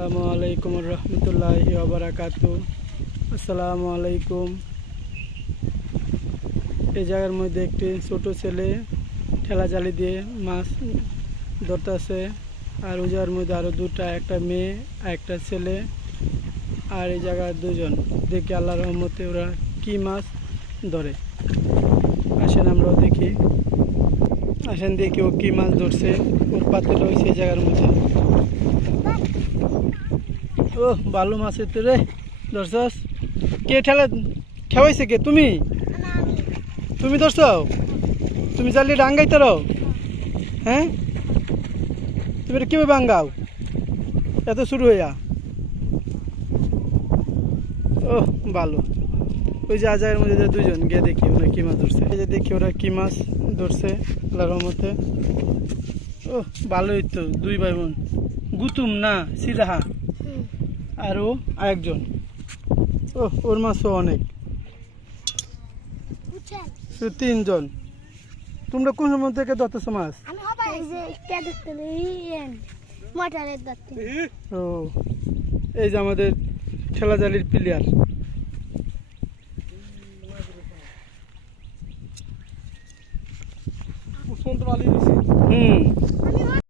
আসসালামু আলাইকুম রহমতুল্লাহি ওবরাকাতু আসসালামু আলাইকুম। এই জায়গার মধ্যে একটি ছোট ছেলে ঠেলা জালি দিয়ে মাছ ধরতেছে আর ওই জায়গার মধ্যে আরও দুটা, একটা মেয়ে আর একটা ছেলে আর এই জায়গার দুজন। দেখি আল্লাহ রহমতে ওরা কি মাছ ধরে। আসেন আমরাও দেখি। আসেন দেখি ও কি মাছ ধরছে। ওর পাতে রয়েছে এই জায়গার মধ্যে। ও ভালো মাছের তো রে, ধরছস? কে ঠেলা খেওয়াইছে কে? তুমি? তুমি ধরছ তুমি জালি ডাঙ্গাইতে রও। হ্যাঁ? তুমি কীভাবে বাঙ্গাও এত শুরু হইয়া। ও ভালো ওই যে আজায়ের মধ্যে দুজন গিয়ে দেখি ওরা কি মাছ ধরছে। এই যে দেখি ওরা কি মাছ ধরছে, আল্লাহর রহমতে। ও ভালোই তো, দুই ভাই বোন। গুতুম না, সিরাহা। আর ও আরেকজন। ও ওর মাছও অনেক। তো তিনজন। তোমরা কোন সময় থেকে ধরতেছো মাছ? ও এই যে আমাদের ঠেলাজালির প্লেয়ার হুম।